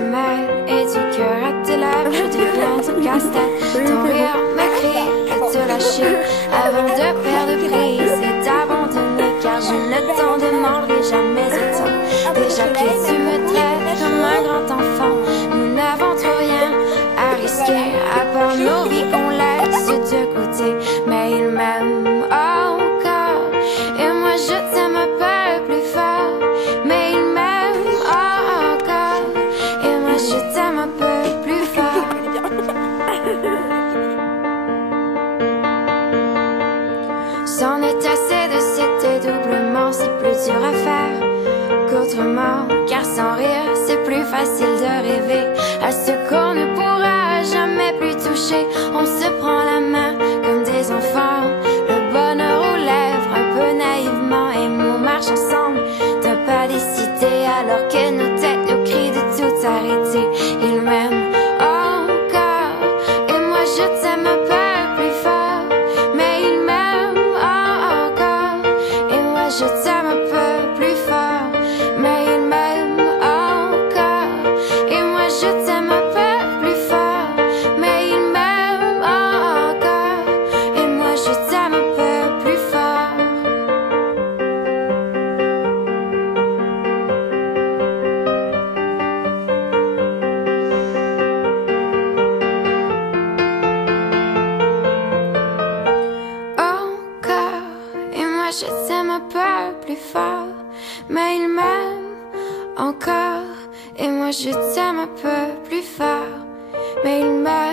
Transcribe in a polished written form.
se mêle et du cœur à tes lèvres, je deviens ton casse-tête. Ton rire me crie de te lâcher avant de perdre prise et d'abandonner, car je ne t'en demanderai jamais autant. Déjà que tu me traites comme un grand enfant, nous n'avons trop rien à risquer à part nos vies qu'on laisse de côté. Mais il m'aime encore et moi je t'aime un peu plus fort. Mais il m'aime encore et moi je t'aime un peu plus fort. C'en est assez de cet dédoublement, c'est plus dur à faire qu'autrement, car sans rire c'est plus facile de rêver à ce qu'on ne pourra jamais plus toucher. On se prend la main comme des enfants, le bonheur aux lèvres un peu naïvement, et on marche ensemble d'un pas décidé alors que nos têtes nous crient de tout arrêter. Il m'aime encore et moi je t'aime un peu plus fort. Mais il m'aime encore et moi je t'aime un peu plus fort. Mais il m'aime encore et moi je t'aime un peu plus fort. Mais il m'aime encore et moi je t'aime un peu plus fort. Encore et moi je t'aime un peu plus fort. Mais il m'aime encore et moi je t'aime un peu plus fort. Mais il m'aime